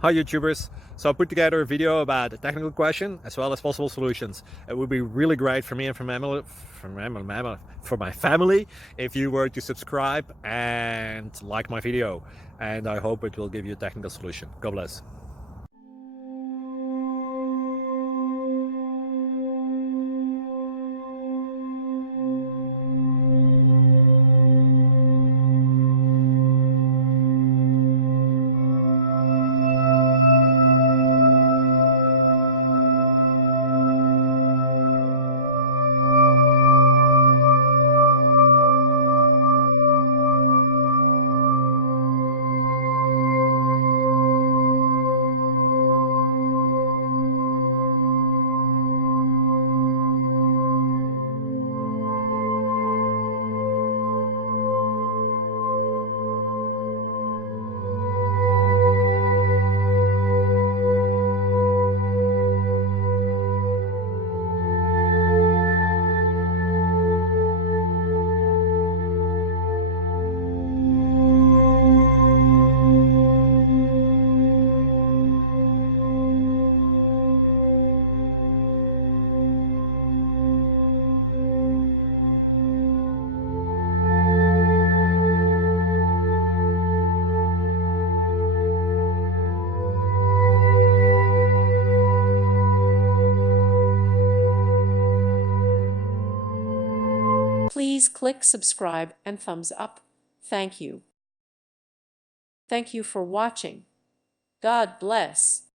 Hi YouTubers! So I put together a video about a technical question as well as possible solutions. It would be really great for me and for my family if you were to subscribe and like my video, and I hope it will give you a technical solution. God bless. Please click subscribe and thumbs up. Thank you. Thank you for watching. God bless.